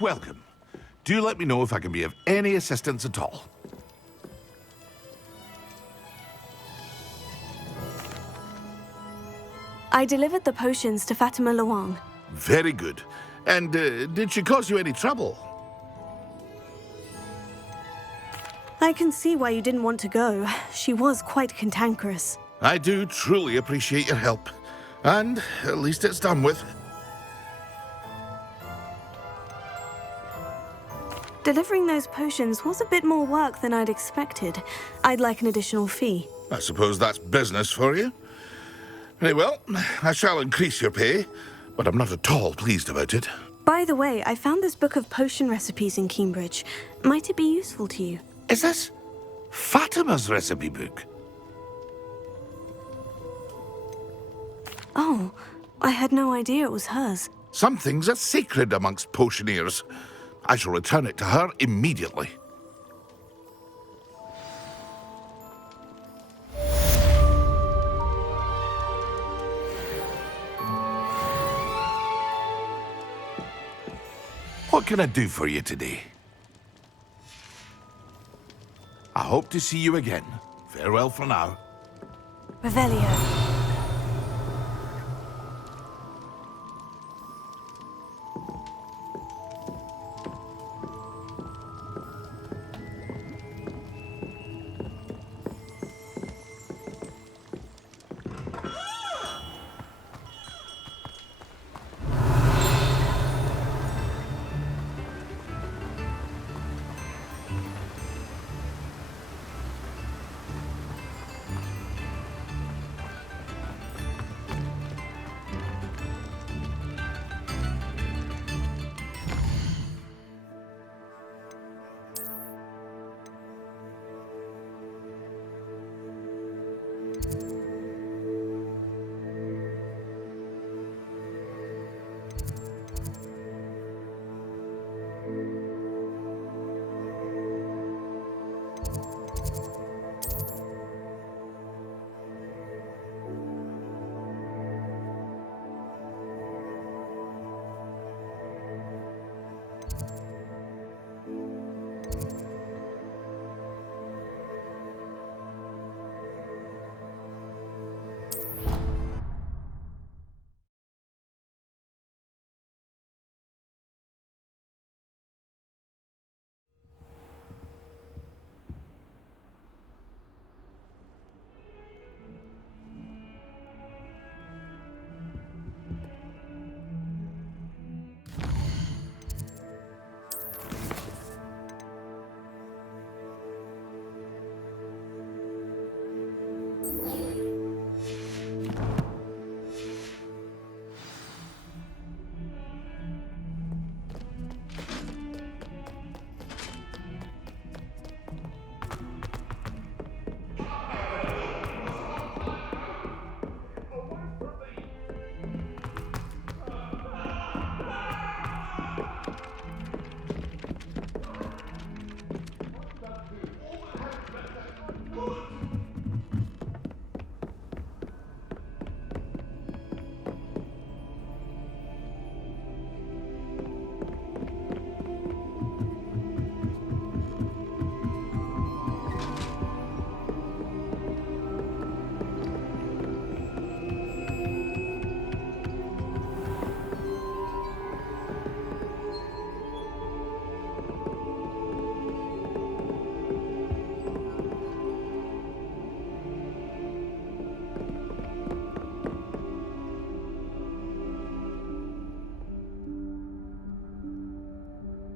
Welcome. Do let me know if I can be of any assistance at all. I delivered the potions to Fatima Luang. Very good. And did she cause you any trouble? I can see why you didn't want to go. She was quite cantankerous. I do truly appreciate your help. And at least it's done with. Delivering those potions was a bit more work than I'd expected. I'd like an additional fee. I suppose that's business for you. Very well, I shall increase your pay, but I'm not at all pleased about it. By the way, I found this book of potion recipes in Cambridge. Might it be useful to you? Is this Fatima's recipe book? Oh, I had no idea it was hers. Some things are sacred amongst potioneers. I shall return it to her immediately. What can I do for you today? I hope to see you again. Farewell for now. Revelio.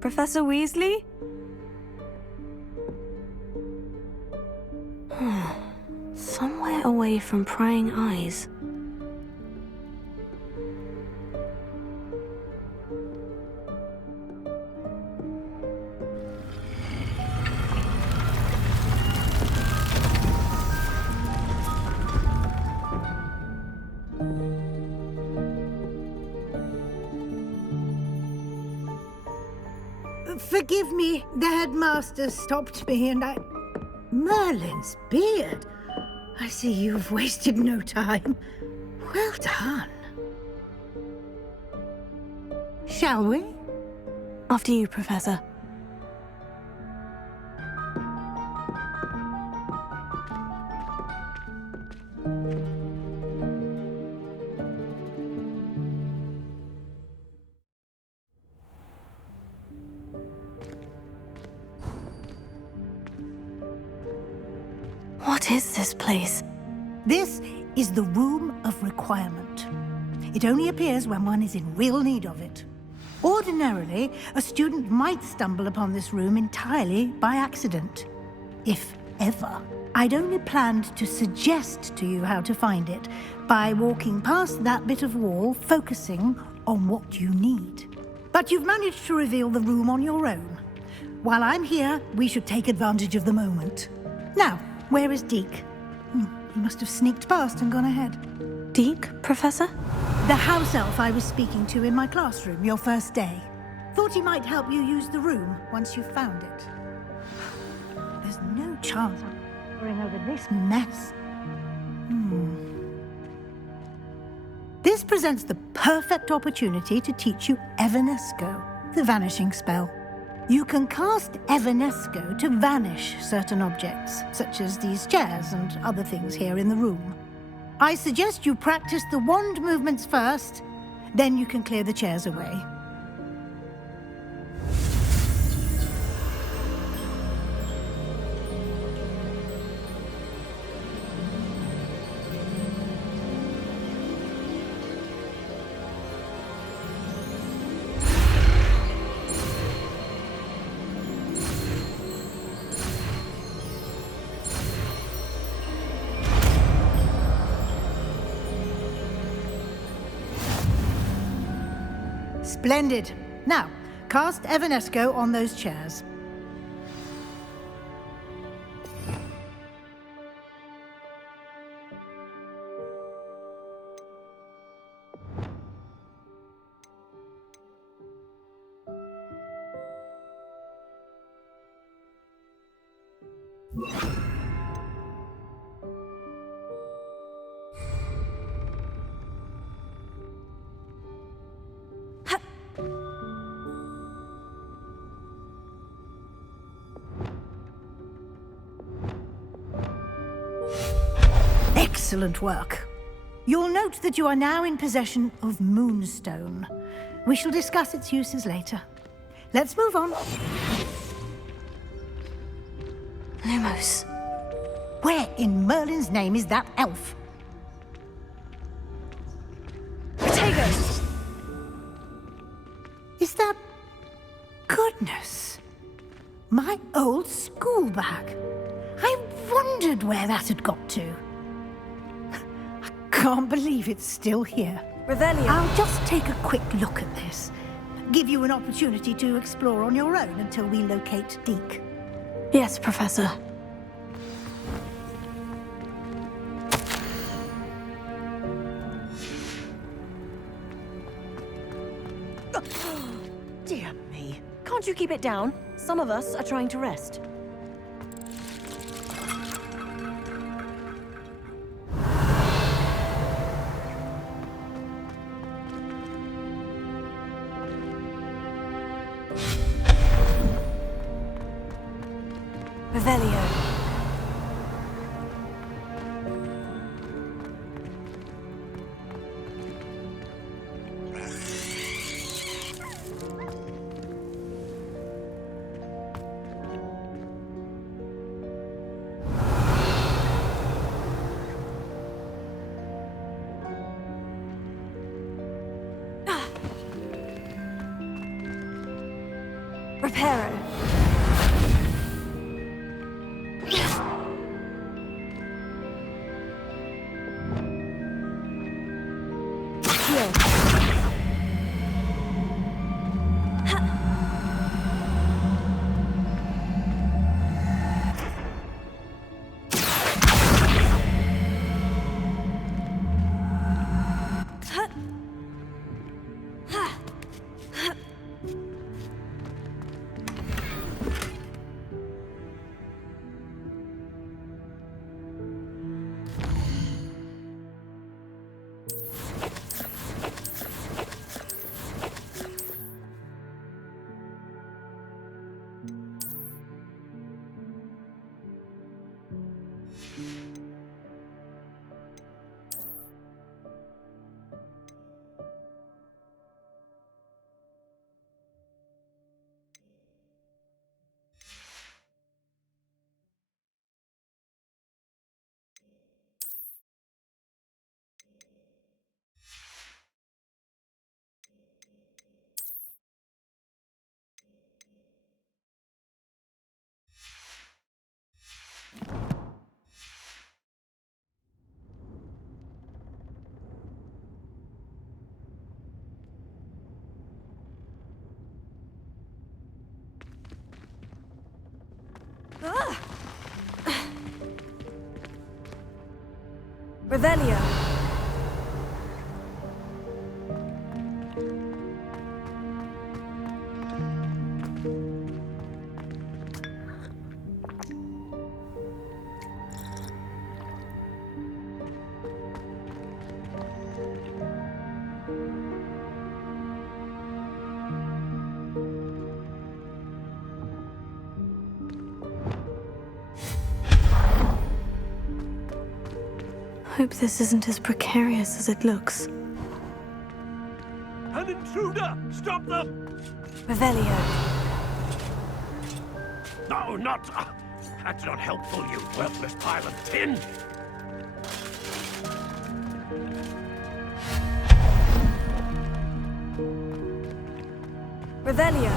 Professor Weasley? Somewhere away from prying eyes. Forgive me, the headmaster stopped me and I... Merlin's beard. I see you've wasted no time. Well done. Shall we? After you, Professor. What is this place? This is the Room of Requirement. It only appears when one is in real need of it. Ordinarily, a student might stumble upon this room entirely by accident. If ever. I'd only planned to suggest to you how to find it by walking past that bit of wall, focusing on what you need. But you've managed to reveal the room on your own. While I'm here, we should take advantage of the moment. Now, where is Deke? He must have sneaked past and gone ahead. Deke, Professor? The house elf I was speaking to in my classroom your first day. Thought he might help you use the room once you've found it. There's no chance I'm poring over this mess. This presents the perfect opportunity to teach you Evanesco, the vanishing spell. You can cast Evanesco to vanish certain objects, such as these chairs and other things here in the room. I suggest you practice the wand movements first, then you can clear the chairs away. Splendid. Now, cast Evanesco on those chairs. Excellent work. You'll note that you are now in possession of Moonstone. We shall discuss its uses later. Let's move on. Lumos. Where in Merlin's name is that elf? Protagos! Is that... Goodness. My old school bag. I wondered where that had got to. Can't believe it's still here. Revelio. I'll just take a quick look at this. Give you an opportunity to explore on your own until we locate Deke. Yes, Professor. Dear me. Can't you keep it down? Some of us are trying to rest. Revelio. Reparo. Revelio. Hope this isn't as precarious as it looks. An intruder! Stop them! Revelio. No, not... that's not helpful, you worthless pile of tin! Revelio.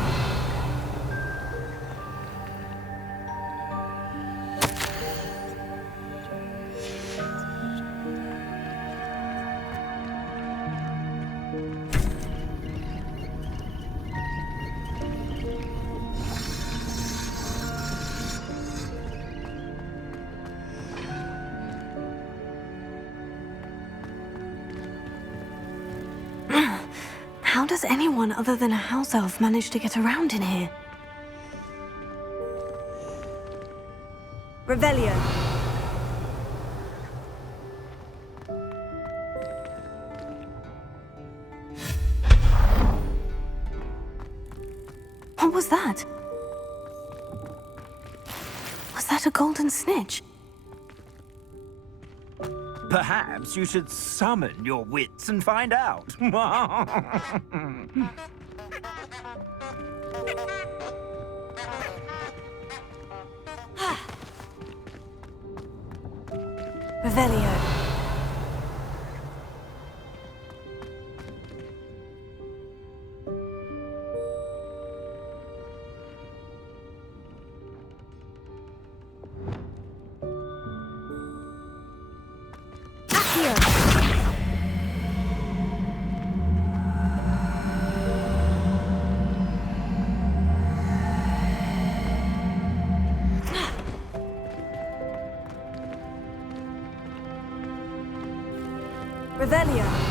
How does anyone other than a house elf manage to get around in here? Revelio. What was that? Was that a golden snitch? Perhaps you should summon your wits and find out. Revelio. Revelio.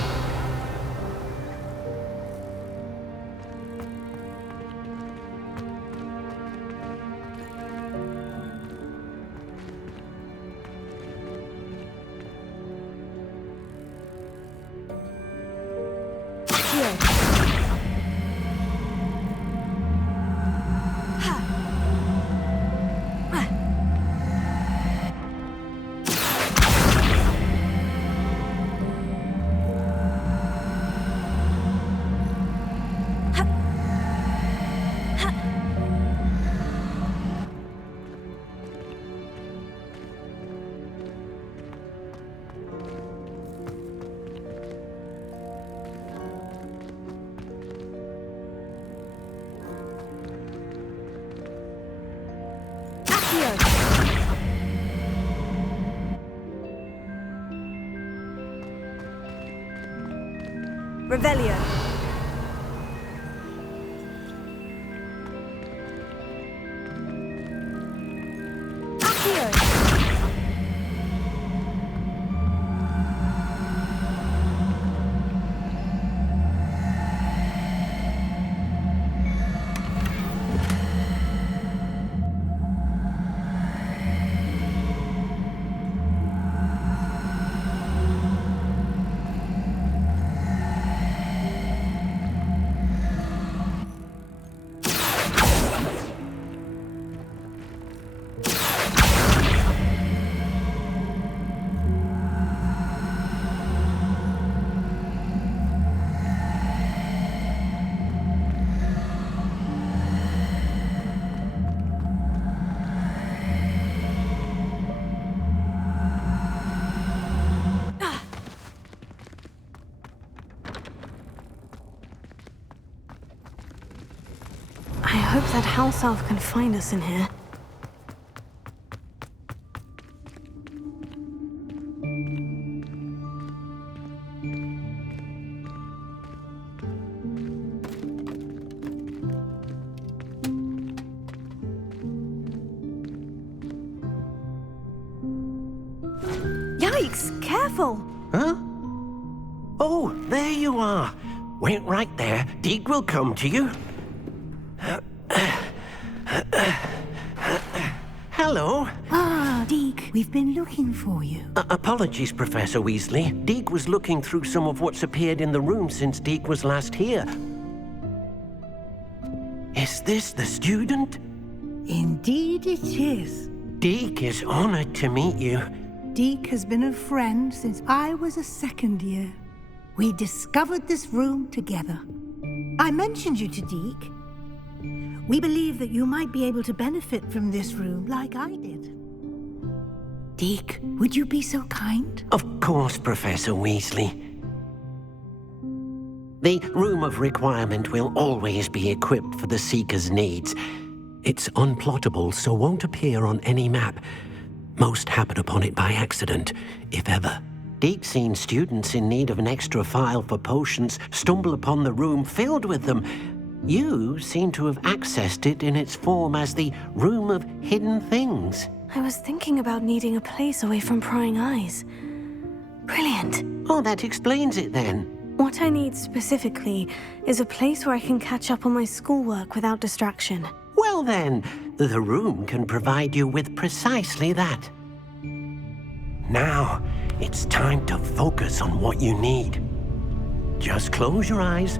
Revelio. I hope that house elf can find us in here. Ja, Yikes! Careful! Huh? Oh, there you are. Wait right there. Deke will come to you. Hello. Ah, Deke, we've been looking for you. Apologies, Professor Weasley. Deke was looking through some of what's appeared in the room since Deke was last here. Is this the student? Indeed it is. Deke is honored to meet you. Deke has been a friend since I was a second year. We discovered this room together. I mentioned you to Deke. We believe that you might be able to benefit from this room like I did. Deke, would you be so kind? Of course, Professor Weasley. The Room of Requirement will always be equipped for the Seeker's needs. It's unplottable, so won't appear on any map. Most happen upon it by accident, if ever. Deke's seen students in need of an extra file for potions stumble upon the room filled with them. You seem to have accessed it in its form as the Room of Hidden Things. I was thinking about needing a place away from prying eyes. Brilliant. Oh, that explains it then. What I need specifically is a place where I can catch up on my schoolwork without distraction. Well then, the room can provide you with precisely that. Now, it's time to focus on what you need. Just close your eyes.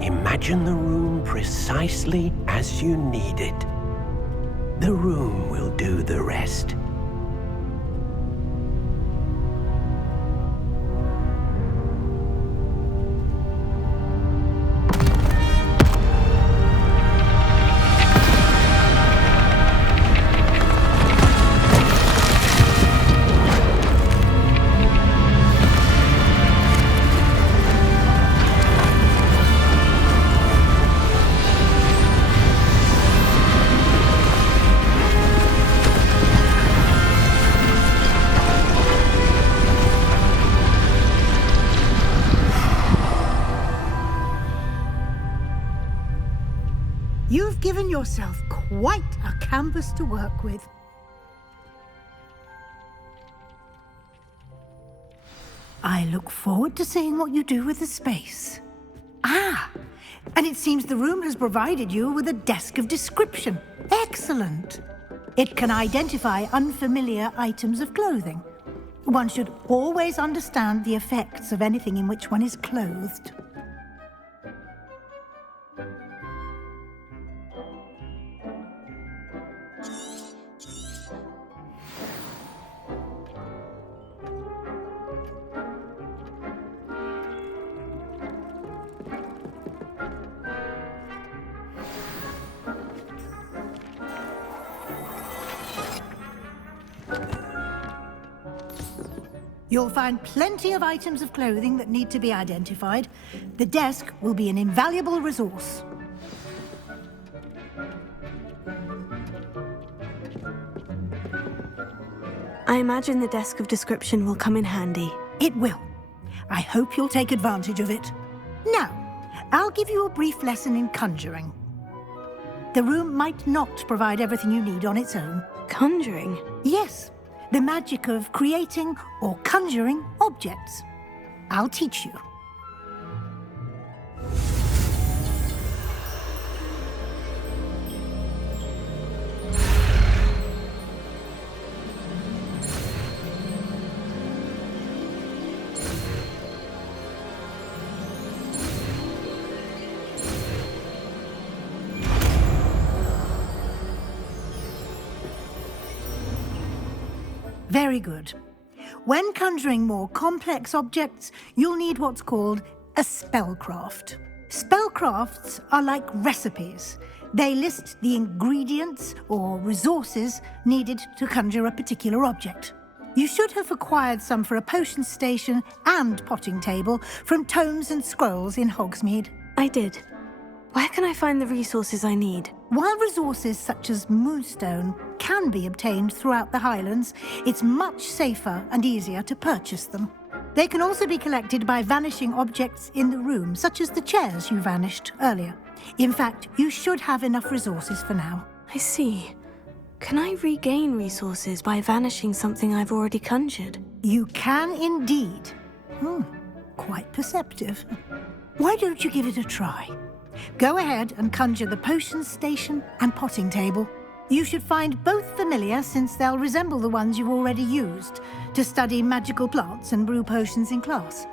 Imagine the room precisely as you need it. The room will do the rest. You've given yourself quite a canvas to work with. I look forward to seeing what you do with the space. Ah, and it seems the room has provided you with a desk of description. Excellent. It can identify unfamiliar items of clothing. One should always understand the effects of anything in which one is clothed. You'll find plenty of items of clothing that need to be identified. The desk will be an invaluable resource. I imagine the desk of description will come in handy. It will. I hope you'll take advantage of it. Now, I'll give you a brief lesson in conjuring. The room might not provide everything you need on its own. Conjuring? Yes. The magic of creating or conjuring objects. I'll teach you. Very good. When conjuring more complex objects, you'll need what's called a spellcraft. Spellcrafts are like recipes. They list the ingredients or resources needed to conjure a particular object. You should have acquired some for a potion station and potting table from tomes and scrolls in Hogsmeade. I did. Where can I find the resources I need? While resources such as moonstone can be obtained throughout the Highlands, it's much safer and easier to purchase them. They can also be collected by vanishing objects in the room, such as the chairs you vanished earlier. In fact, you should have enough resources for now. I see. Can I regain resources by vanishing something I've already conjured? You can indeed. Quite perceptive. Why don't you give it a try? Go ahead and conjure the potions station and potting table. You should find both familiar, since they'll resemble the ones you've already used to study magical plants and brew potions in class.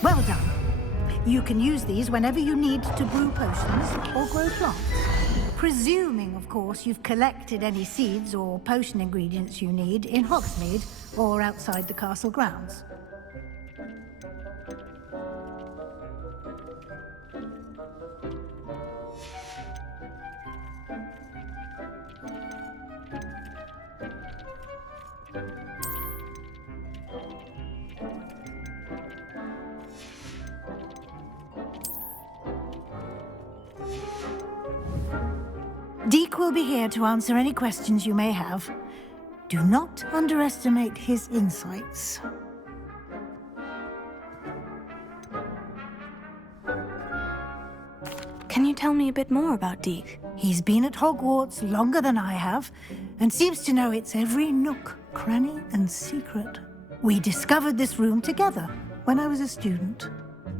Well done. You can use these whenever you need to brew potions or grow plants. Presuming, of course, you've collected any seeds or potion ingredients you need in Hogsmeade or outside the castle grounds. Deke will be here to answer any questions you may have. Do not underestimate his insights. Can you tell me a bit more about Deke? He's been at Hogwarts longer than I have, and seems to know its every nook, cranny, and secret. We discovered this room together when I was a student.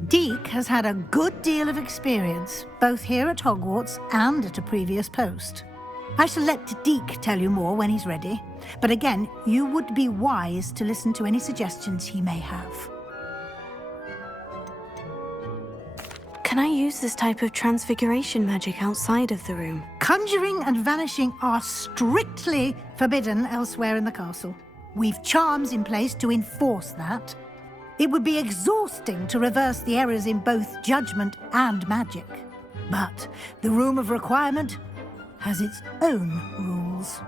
Deke has had a good deal of experience, both here at Hogwarts and at a previous post. I shall let Deke tell you more when he's ready, but again, you would be wise to listen to any suggestions he may have. Can I use this type of transfiguration magic outside of the room? Conjuring and vanishing are strictly forbidden elsewhere in the castle. We've charms in place to enforce that. It would be exhausting to reverse the errors in both judgment and magic. But the Room of Requirement has its own rules.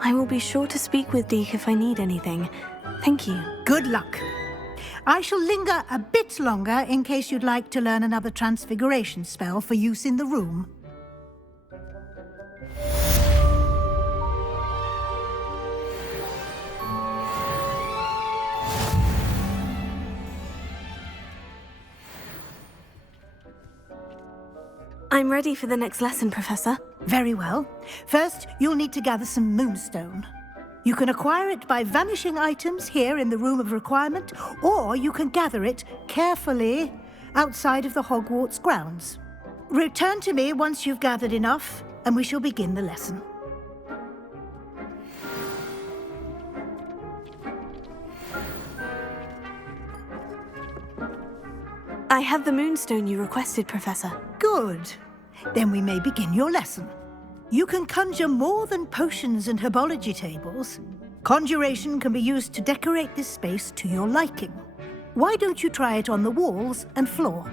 I will be sure to speak with Deke if I need anything. Thank you. Good luck. I shall linger a bit longer in case you'd like to learn another transfiguration spell for use in the room. I'm ready for the next lesson, Professor. Very well. First, you'll need to gather some moonstone. You can acquire it by vanishing items here in the Room of Requirement, or you can gather it carefully outside of the Hogwarts grounds. Return to me once you've gathered enough, and we shall begin the lesson. I have the moonstone you requested, Professor. Good. Then we may begin your lesson. You can conjure more than potions and herbology tables. Conjuration can be used to decorate this space to your liking. Why don't you try it on the walls and floor?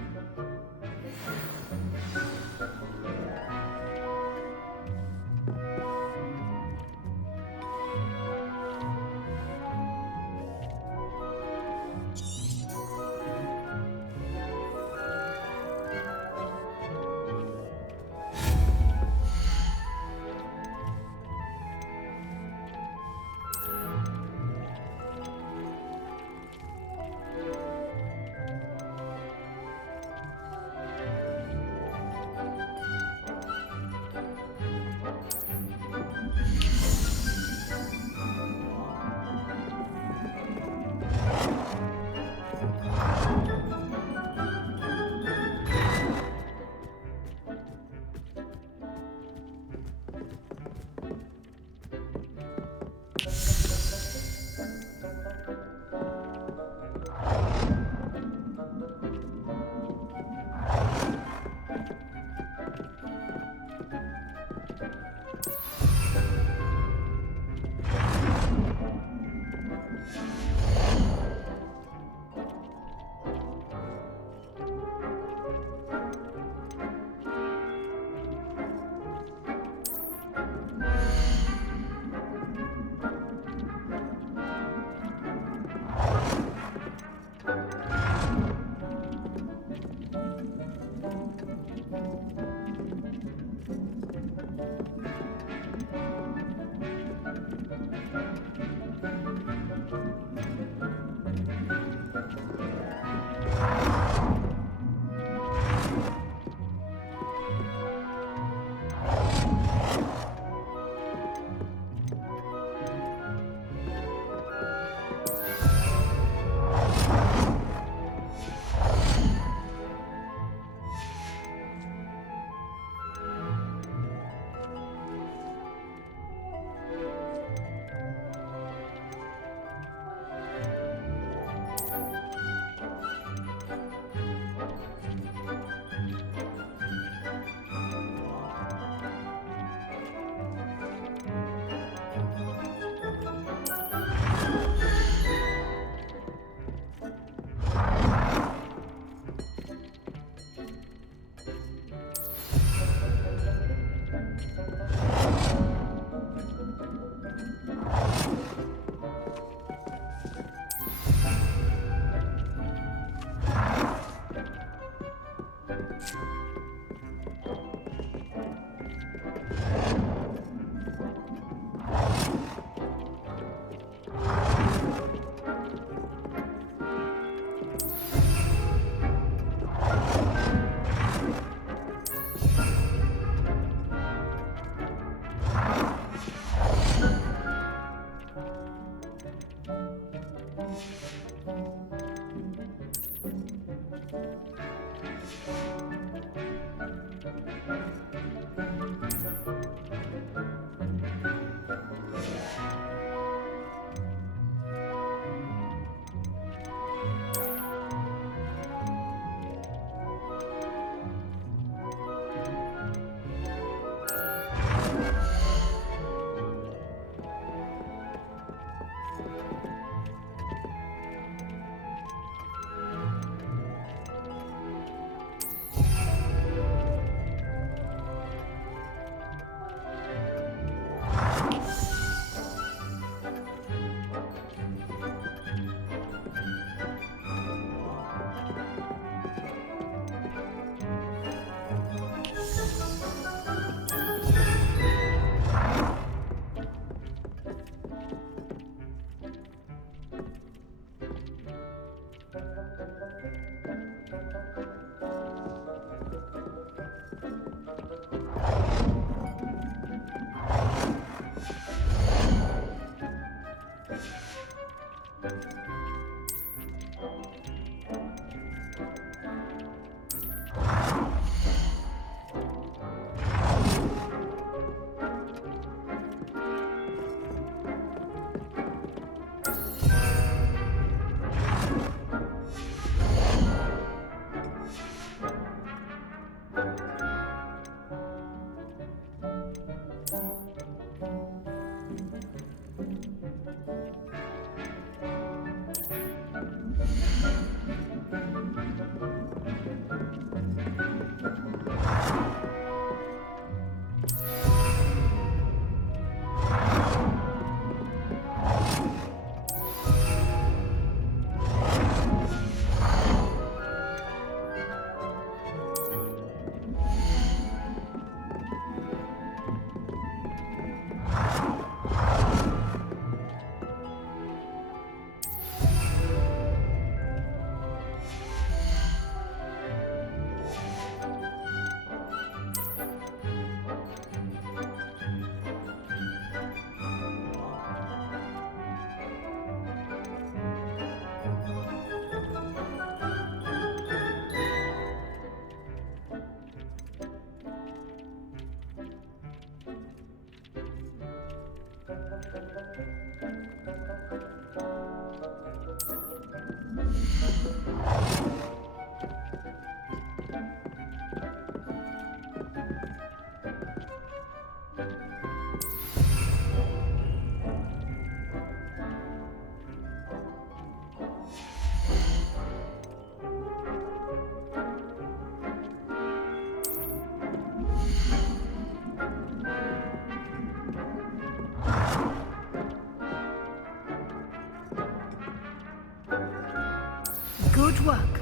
Good work.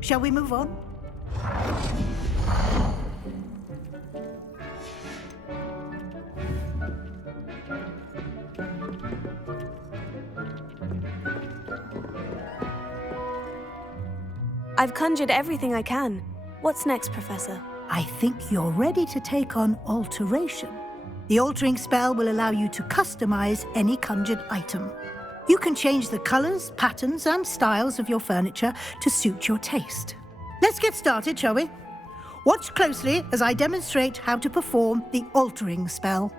Shall we move on? I've conjured everything I can. What's next, Professor? I think you're ready to take on alteration. The altering spell will allow you to customize any conjured item. You can change the colors, patterns, and styles of your furniture to suit your taste. Let's get started, shall we? Watch closely as I demonstrate how to perform the altering spell.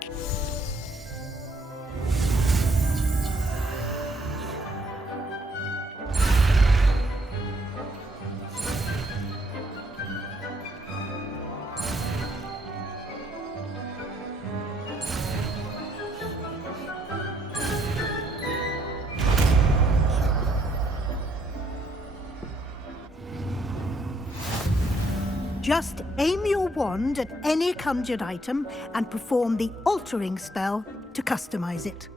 Just aim your wand at any conjured item and perform the altering spell to customize it.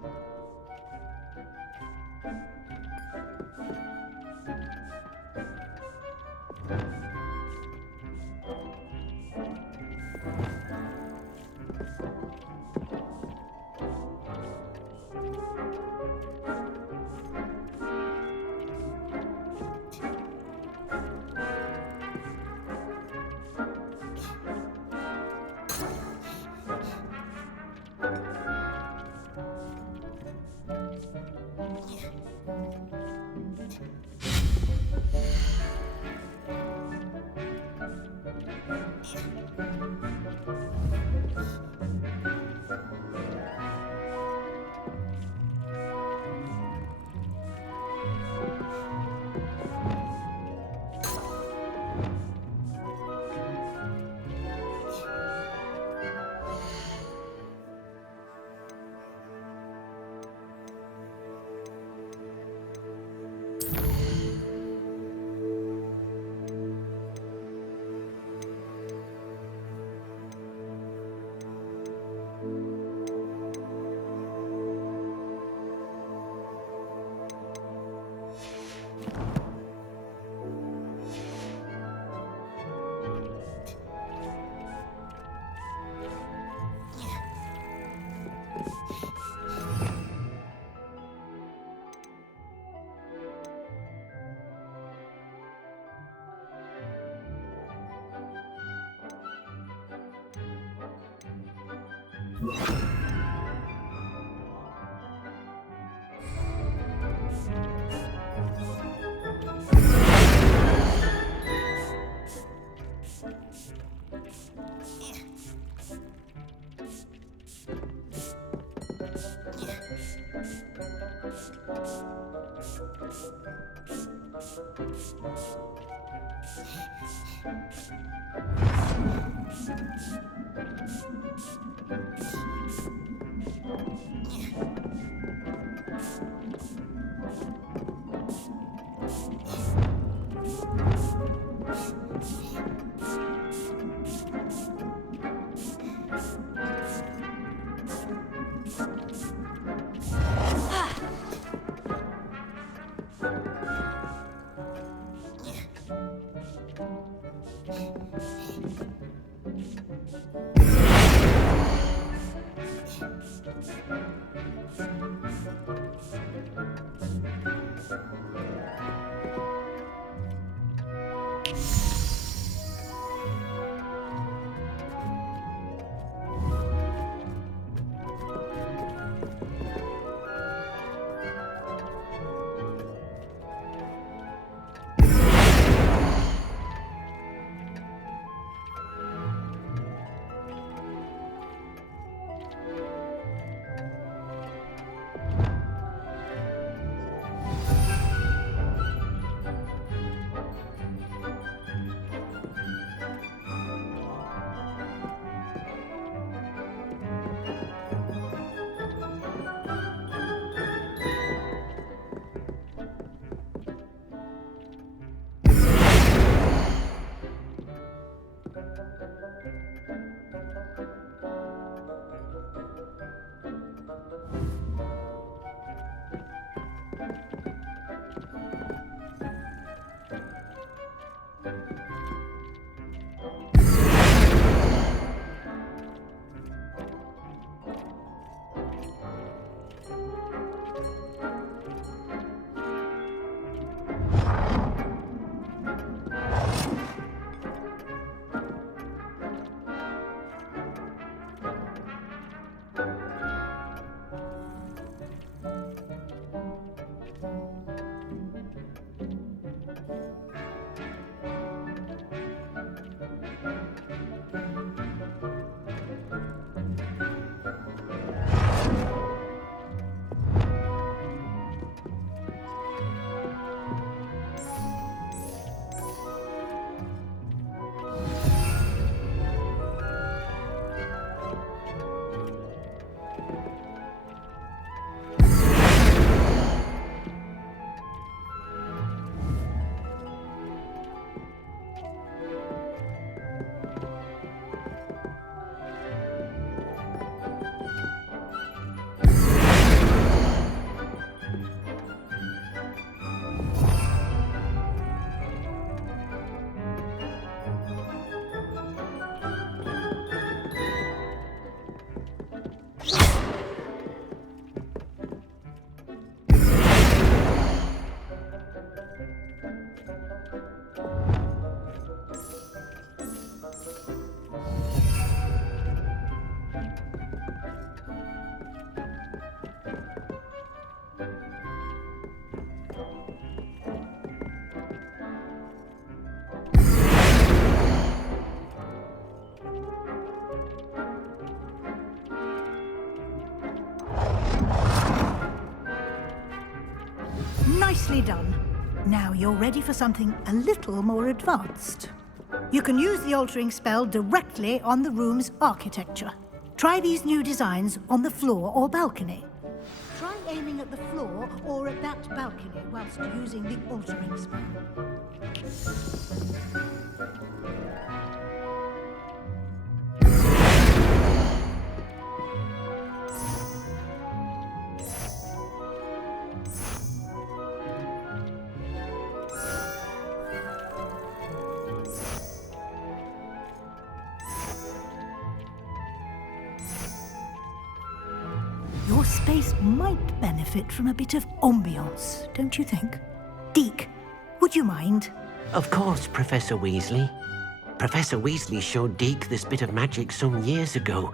Nicely done. Now you're ready for something a little more advanced. You can use the altering spell directly on the room's architecture. Try these new designs on the floor or balcony. Try aiming at the floor or at that balcony whilst using the altering spell. Your space might benefit from a bit of ambiance, don't you think? Deke, would you mind? Of course, Professor Weasley. Professor Weasley showed Deke this bit of magic some years ago.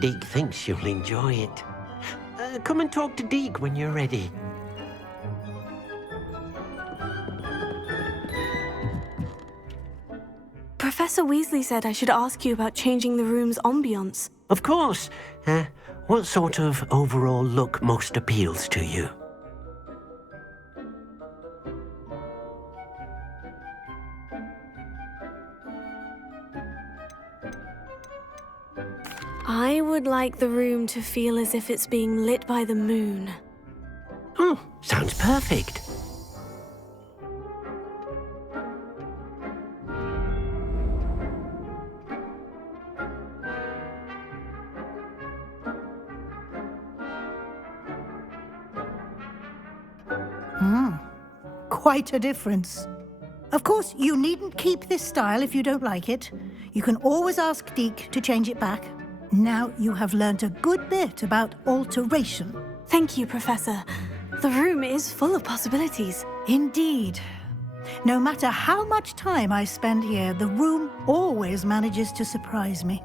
Deke thinks you'll enjoy it. Come and talk to Deke when you're ready. Professor Weasley said I should ask you about changing the room's ambiance. Of course. What sort of overall look most appeals to you? I would like the room to feel as if it's being lit by the moon. Oh, sounds perfect. Quite a difference. Of course, you needn't keep this style if you don't like it. You can always ask Deke to change it back. Now you have learnt a good bit about alteration. Thank you, Professor. The room is full of possibilities. Indeed. No matter how much time I spend here, the room always manages to surprise me.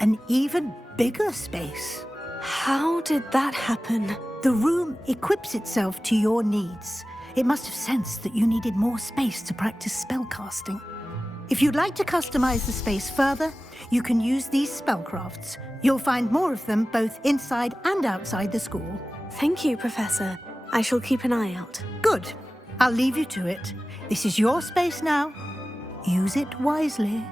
An even bigger space. How did that happen? The room equips itself to your needs. It must have sensed that you needed more space to practice spellcasting. If you'd like to customize the space further, you can use these spellcrafts. You'll find more of them both inside and outside the school. Thank you, Professor. I shall keep an eye out. Good. I'll leave you to it. This is your space now. Use it wisely.